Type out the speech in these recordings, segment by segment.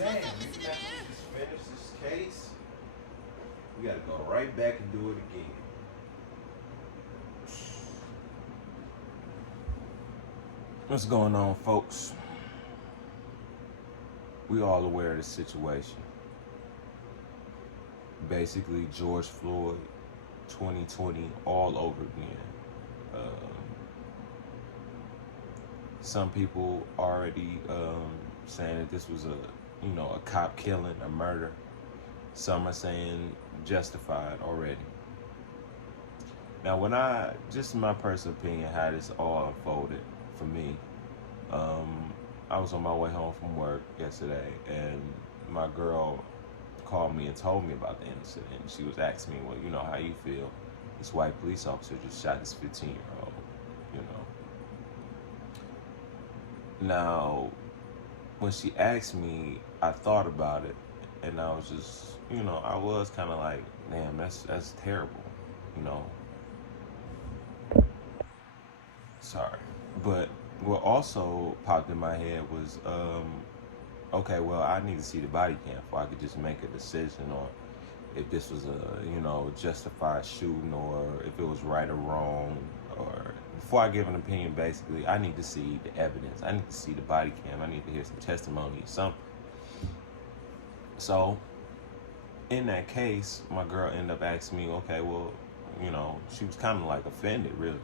Damn, you just finish this case. We gotta go right back and do it again. What's going on, folks? We all aware of the situation. Basically, George Floyd, 2020, all over again. Some people already saying that this was a cop killing, a murder. Some are saying justified already. Now, just in my personal opinion, how this all unfolded for me, I was on my way home from work yesterday, and my girl called me and told me about the incident. She was asking me, well, how you feel? This white police officer just shot this 15-year-old, Now, when she asked me, I thought about it, and I was just, I was kind of like, damn, that's terrible, Sorry. But what also popped in my head was, okay, well, I need to see the body cam before I could just make a decision on if this was a, justified shooting, or if it was right or wrong, or before I give an opinion, basically, I need to see the evidence. I need to see the body cam. I need to hear some testimony, something. So, in that case, my girl ended up asking me, okay, well, she was kind of like offended, really,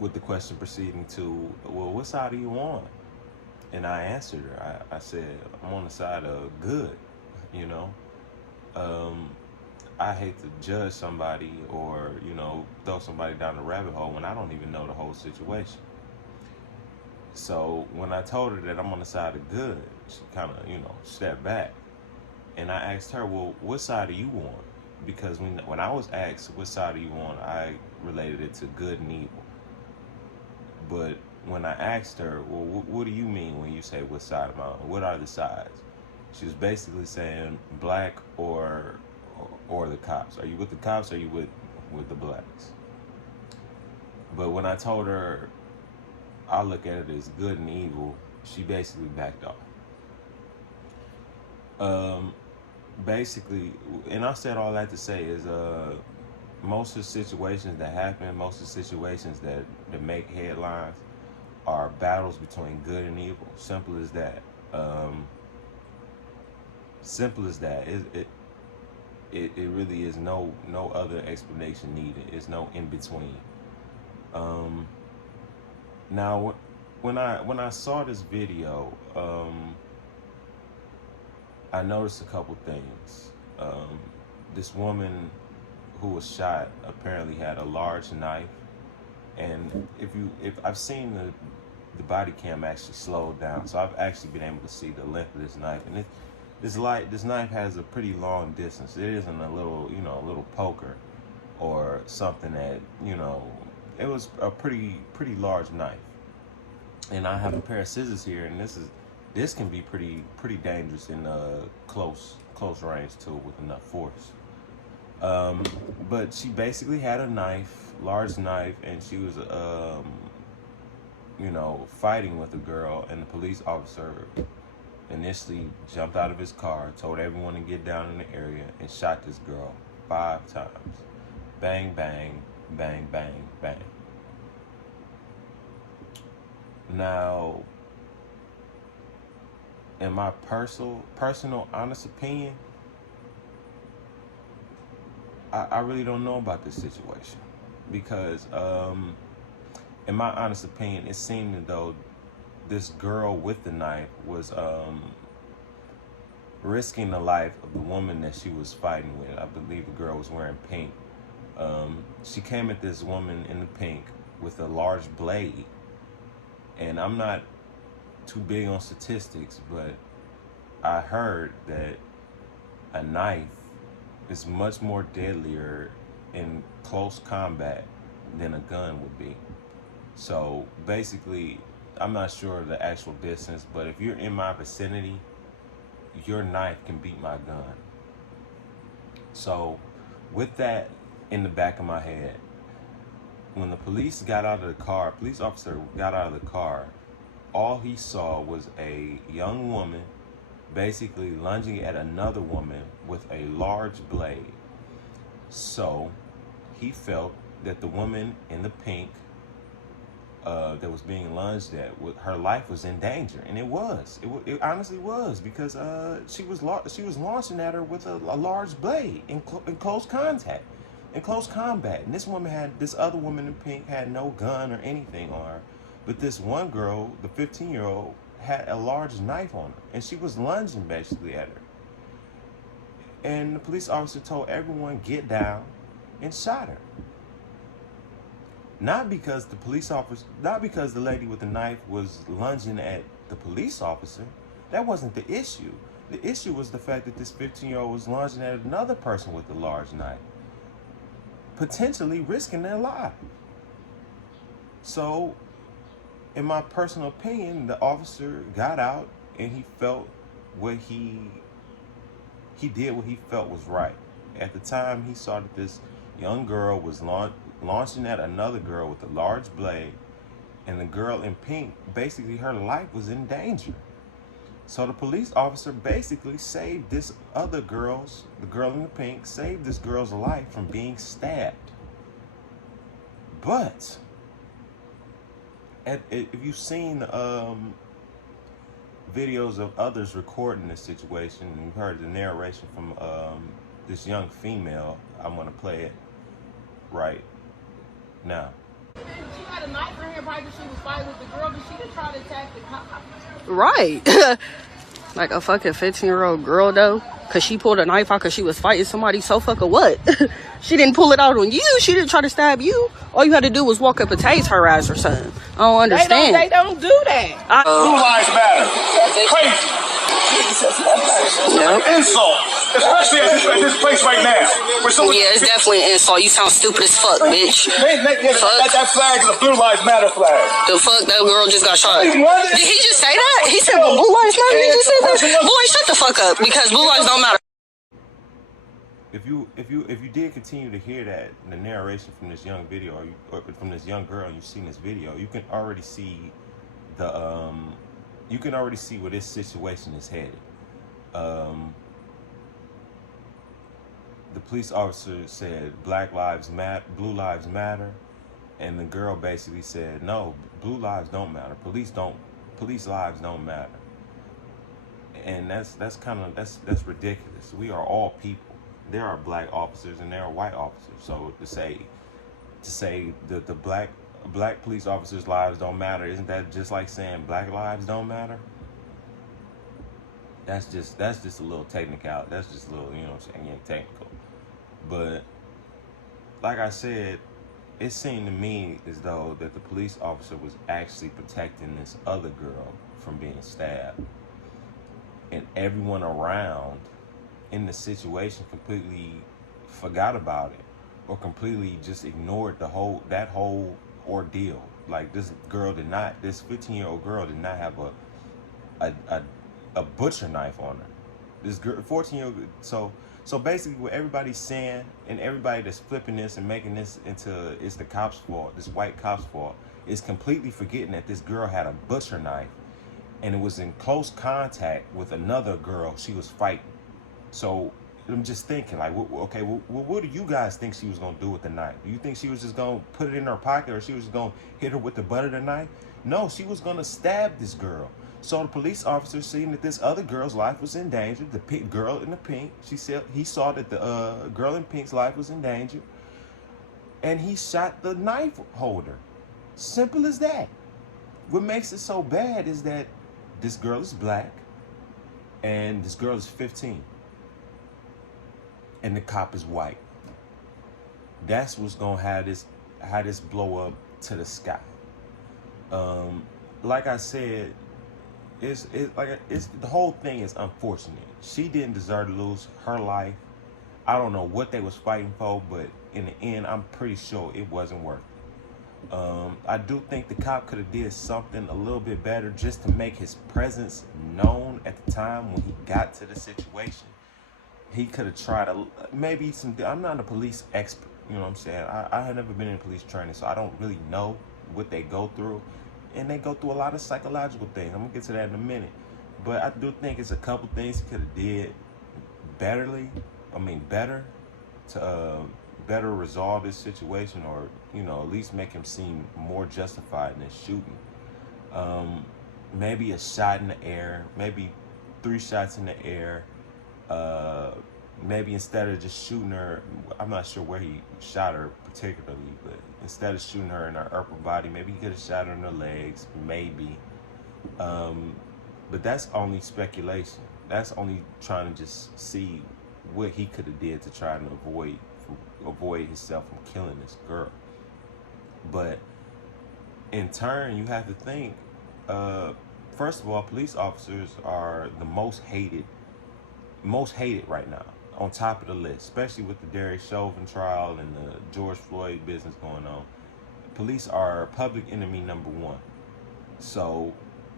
with the question proceeding to, well, what side are you on? And I answered her. I said, I'm on the side of good, I hate to judge somebody or, throw somebody down the rabbit hole when I don't even know the whole situation. So when I told her that I'm on the side of good, she kind of, stepped back. And I asked her, well, what side are you on? Because when I was asked, what side are you on, I related it to good and evil. But when I asked her, well, what do you mean when you say what side am I on? What are the sides? She was basically saying black or the cops. Are you with the cops or are you with the blacks? But when I told her I look at it as good and evil, she basically backed off. Basically, and I said all that to say is most of the situations that happen, most of the situations that make headlines are battles between good and evil. Simple as that. Simple as that. It really is no other explanation needed. It's no in between. Now, when I saw this video, I noticed a couple things. This woman who was shot apparently had a large knife, and if I've seen the body cam actually slowed down, so I've actually been able to see the length of this knife, and this knife has a pretty long distance. It isn't a little poker or something that, it was a pretty large knife. And I have a pair of scissors here, and this can be pretty dangerous in close range too, with enough force. But she basically had a knife, large knife, and she was fighting with a girl, and the police officer initially jumped out of his car, told everyone to get down in the area, and shot this girl 5 times. Bang, bang, bang, bang, bang. Now, in my personal honest opinion, I really don't know about this situation, because in my honest opinion, it seemed as though this girl with the knife was risking the life of the woman that she was fighting with. I believe the girl was wearing pink. She came at this woman in the pink with a large blade. And I'm not too big on statistics, but I heard that a knife is much more deadlier in close combat than a gun would be. So basically, I'm not sure of the actual distance, but if you're in my vicinity, your knife can beat my gun. So with that in the back of my head, when the police officer got out of the car, all he saw was a young woman basically lunging at another woman with a large blade. So he felt that the woman in the pink that was being lunged at, her life was in danger, and it was. It honestly was, because she was launching at her with a large blade in close contact, in close combat. And this other woman in pink had no gun or anything on her, but this one girl, the 15-year-old, had a large knife on her, and she was lunging basically at her. And the police officer told everyone, get down, and shot her. Not because the lady with the knife was lunging at the police officer. That wasn't the issue. The issue was the fact that this 15-year-old was lunging at another person with a large knife, potentially risking their life. So, in my personal opinion, the officer got out and he felt what he did what he felt was right. At the time, he saw that this young girl was launching at another girl with a large blade, and the girl in pink, basically her life was in danger. So the police officer basically saved this other girl's, the girl in the pink, saved this girl's life from being stabbed. But if you've seen videos of others recording this situation, and you've heard the narration from this young female, I'm going to play it right now. She had a knife in her probably when she was fighting with the girl, but she didn't try to attack the cop. Right. Like a fucking 15-year-old girl, though, because she pulled a knife out because she was fighting somebody. So fucking what? She didn't pull it out on you. She didn't try to stab you. All you had to do was walk up and tase her ass or something. I don't understand. They don't do that. Blue lives matter. That's crazy. Yep. Insult. Especially at this place right now. Yeah, it's definitely an insult. You sound stupid as fuck, bitch. That flag is a Blue Lives Matter flag. The fuck? That girl just got shot. Did he just say that? He said, well, Blue Lives Matter? He just said that? Boy, shut the fuck up, because Blue Lives don't matter. If you did continue to hear that, the narration from this young video, or from this young girl, and you've seen this video, you can already see where this situation is headed. The police officer said Black Lives Matter, Blue Lives Matter, and the girl basically said, no, blue lives don't matter. Police lives don't matter. And that's ridiculous. We are all people. There are black officers and there are white officers. So to say that the black police officers' lives don't matter, isn't that just like saying black lives don't matter? That's just a little technical. That's just a little, you know what I'm saying, getting technical. But like I said, it seemed to me as though that the police officer was actually protecting this other girl from being stabbed. And everyone around in the situation completely forgot about it, or completely just ignored that whole ordeal. Like, this 15-year-old girl did not have a butcher knife on her. This girl, 14-year-old, so basically what everybody's saying, and everybody that's flipping this and making this into it's the cops' fault, this white cop's fault, is completely forgetting that this girl had a butcher knife and it was in close contact with another girl she was fighting. So I'm just thinking, like, okay, well, what do you guys think she was going to do with the knife? Do you think she was just going to put it in her pocket, or she was just going to hit her with the butt of the knife? No, she was going to stab this girl. So the police officer, seeing that this other girl's life was in danger, the girl in the pink, he saw that the girl in pink's life was in danger, and he shot the knife holder. Simple as that. What makes it so bad is that this girl is black, and this girl is 15, and the cop is white. That's what's gonna have this blow up to the sky. Like I said, the whole thing is unfortunate. She didn't deserve to lose her life. I don't know what they was fighting for, but in the end, I'm pretty sure it wasn't worth it. I do think the cop could have did something a little bit better just to make his presence known at the time when he got to the situation. He could have tried I'm not a police expert, you know what I'm saying? I have never been in police training, so I don't really know what they go through. And they go through a lot of psychological things. I'm going to get to that in a minute. But I do think it's a couple things he could have did better to better resolve this situation, or at least make him seem more justified in his shooting. Maybe a shot in the air, maybe 3 shots in the air. Maybe instead of just shooting her, I'm not sure where he shot her particularly, but instead of shooting her in her upper body, maybe he could have shot her in her legs, maybe. But that's only speculation. That's only trying to just see what he could have did to try and avoid himself from killing this girl. But in turn, you have to think, first of all, police officers are the most hated right now, on top of the list, especially with the Derek Chauvin trial and the George Floyd business going on. Police are public enemy #1. So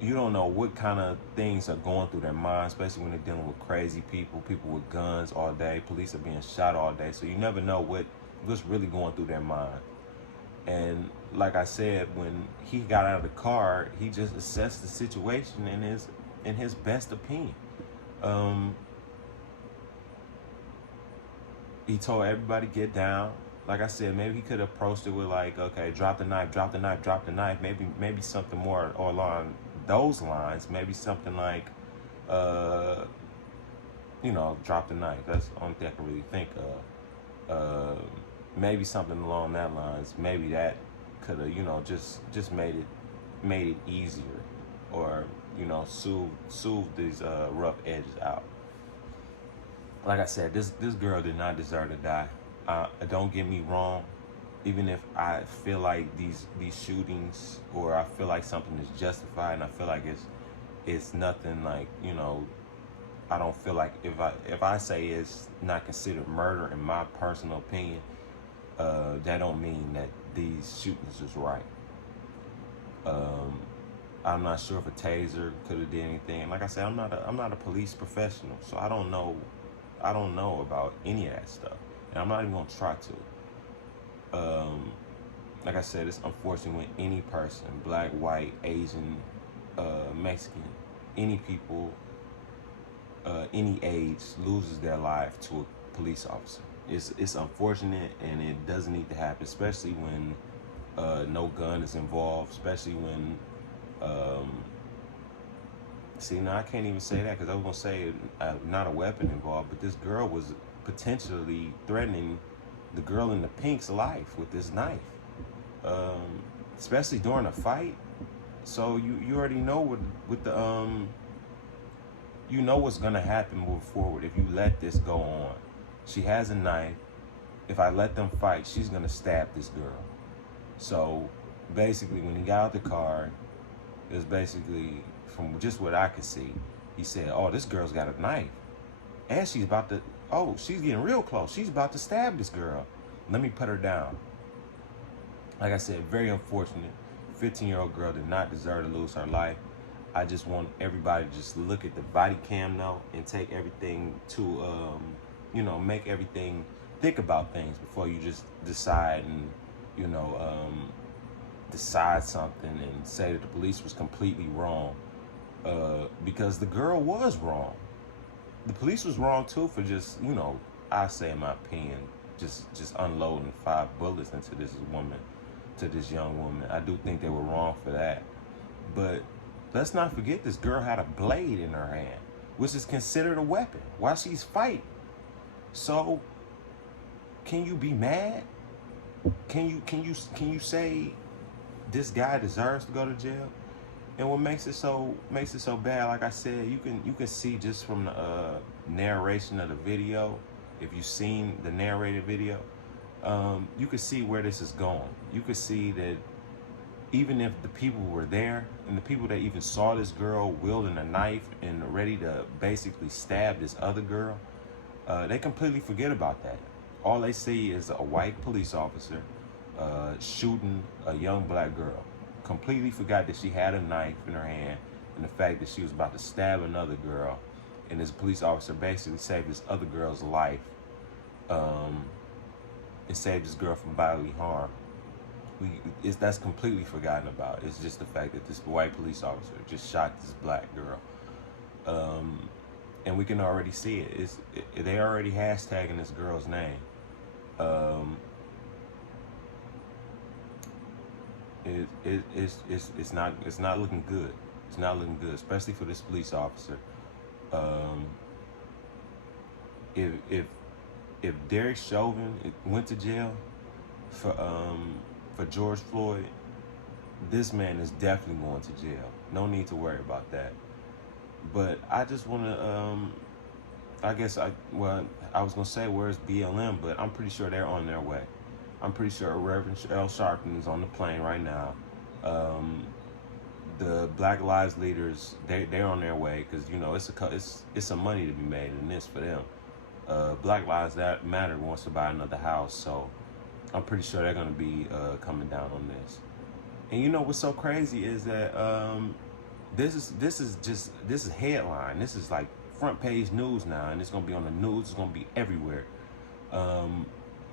you don't know what kind of things are going through their minds, especially when they're dealing with crazy people with guns all day. Police are being shot all day, so you never know what's really going through their mind. And like I said, when he got out of the car, he just assessed the situation in his best opinion. He told everybody get down. Like I said, maybe he could have approached it with like, okay, drop the knife, drop the knife, drop the knife. Maybe something more along those lines. Maybe something like, drop the knife. That's the only thing I can really think of. Maybe something along that lines. Maybe that could have, just made it easier, or soothe these rough edges out. Like I said, this girl did not deserve to die. Don't get me wrong. Even if I feel like these shootings, or I feel like something is justified, and I feel like it's nothing like, I don't feel like if I say it's not considered murder in my personal opinion, that don't mean that these shootings is right. I'm not sure if a taser could have did anything. Like I said, I'm not a police professional, so I don't know about any of that stuff, and I'm not even gonna try to. Like I said, it's unfortunate when any person, black, white, Asian, Mexican, any people, any age, loses their life to a police officer. It's unfortunate, and it doesn't need to happen, especially when no gun is involved, especially when see, now I can't even say that, because I was gonna say not a weapon involved, but this girl was potentially threatening the girl in the pink's life with this knife, especially during a fight. So you already know with the what's gonna happen moving forward if you let this go on. She has a knife. If I let them fight, she's gonna stab this girl. So basically, when he got out the car, it was basically, from just what I could see, he said, "Oh, this girl's got a knife, and she's getting real close. She's about to stab this girl. Let me put her down." Like I said, very unfortunate. 15-year-old girl did not deserve to lose her life. I just want everybody to just look at the body cam though, and take everything to, make everything, think about things before you just decide and, decide something and say that the police was completely wrong. Because the girl was wrong. The police was wrong too for just, I say in my opinion, just unloading 5 bullets into this young woman. I do think they were wrong for that. But let's not forget, this girl had a blade in her hand, which is considered a weapon while she's fighting. So can you be mad? Can you say this guy deserves to go to jail? And what makes it so bad, like I said, you can see just from the narration of the video. If you've seen the narrated video, you can see where this is going. You can see that even if the people were there, and the people that even saw this girl wielding a knife and ready to basically stab this other girl, they completely forget about that. All they see is a white police officer shooting a young black girl. Completely forgot that she had a knife in her hand, and the fact that she was about to stab another girl, and this police officer basically saved this other girl's life, and saved this girl from bodily harm. That's completely forgotten about. It's just the fact that this white police officer just shot this black girl. and we can already see it. They already hashtagging this girl's name. It's not looking good. It's not looking good, especially for this police officer. If Derek Chauvin went to jail for George Floyd, this man is definitely going to jail. No need to worry about that. But I just want to, I was going to say where's BLM, but I'm pretty sure they're on their way. I'm pretty sure Reverend Al Sharpton is on the plane right now. The Black Lives leaders, they're on their way, because you know it's some money to be made in this for them. Black Lives Matter wants to buy another house, so I'm pretty sure they're gonna be coming down on this. And you know what's so crazy is that this is headline. This is like front page news now, and it's gonna be on the news. It's gonna be everywhere.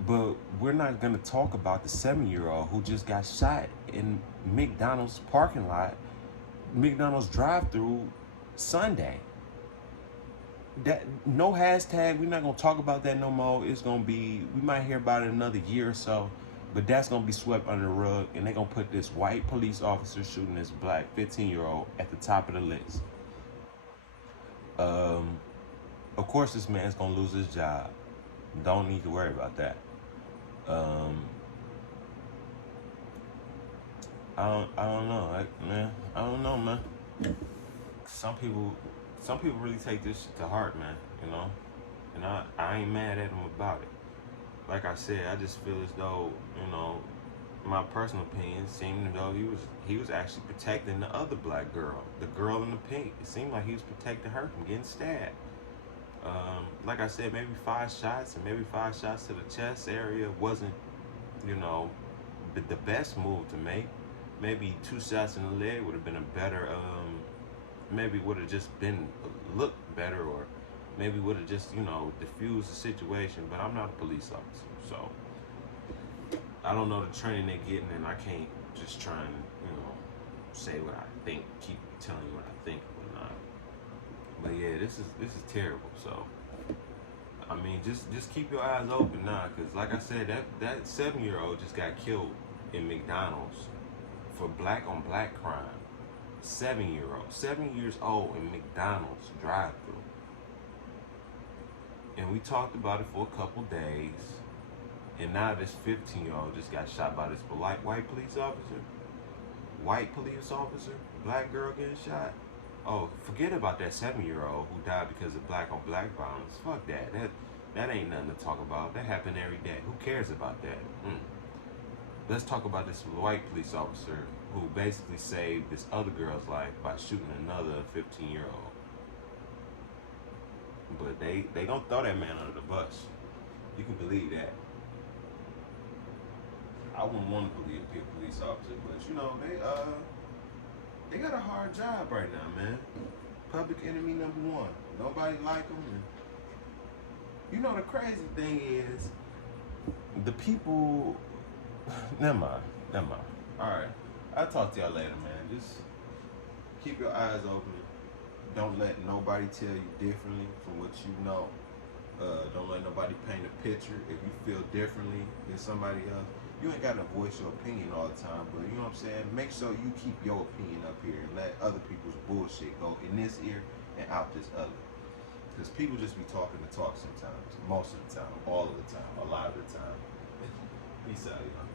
But we're not gonna talk about the 7-year-old who just got shot in McDonald's parking lot, McDonald's drive-through Sunday. That no hashtag. We're not gonna talk about that no more. It's gonna be, we might hear about it in another year or so, but that's gonna be swept under the rug, and they're gonna put this white police officer shooting this black 15-year-old at the top of the list. Of course, this man's gonna lose his job. Don't need to worry about that. I don't know, man. I don't know, man. Some people really take this shit to heart, man. You know, and I ain't mad at them about it. Like I said, I just feel as though, you know, my personal opinion seemed as though he was actually protecting the other black girl, the girl in the pink. It seemed like he was protecting her from getting stabbed. Like I said, maybe 5 shots, and maybe 5 shots to the chest area wasn't, you know, the best move to make. Maybe 2 shots in the leg would have been a better, maybe would have just been looked better, or maybe would have just, you know, diffused the situation. But I'm not a police officer, so I don't know the training they're getting, and I can't just try and, you know, say what I think, keep telling you what I think or not. But yeah, this is terrible. So I mean, just keep your eyes open now, because like I said, that 7-year-old just got killed in McDonald's for black on black crime. 7 years old in McDonald's drive-thru. And we talked about it for a couple days, and now this 15-year-old just got shot by this white police officer. White police officer, black girl getting shot. Oh, forget about that 7-year-old who died because of black on black violence. Fuck that. That ain't nothing to talk about. That happened every day. Who cares about that? Let's talk about this white police officer who basically saved this other girl's life by shooting another 15-year-old. But they don't throw that man under the bus. You can believe that. I wouldn't want to believe be a police officer, but you know, they got a hard job right now, man. Public enemy #1. Nobody like them. And you know, the crazy thing is, the people. Never mind. All right, I'll talk to y'all later, man. Just keep your eyes open. Don't let nobody tell you differently from what you know. Don't let nobody paint a picture. If you feel differently than somebody else, you ain't got to voice your opinion all the time, but you know what I'm saying? Make sure you keep your opinion up here and let other people's bullshit go in this ear and out this other. Because people just be talking the talk sometimes. Most of the time. All of the time. A lot of the time. Peace out, y'all.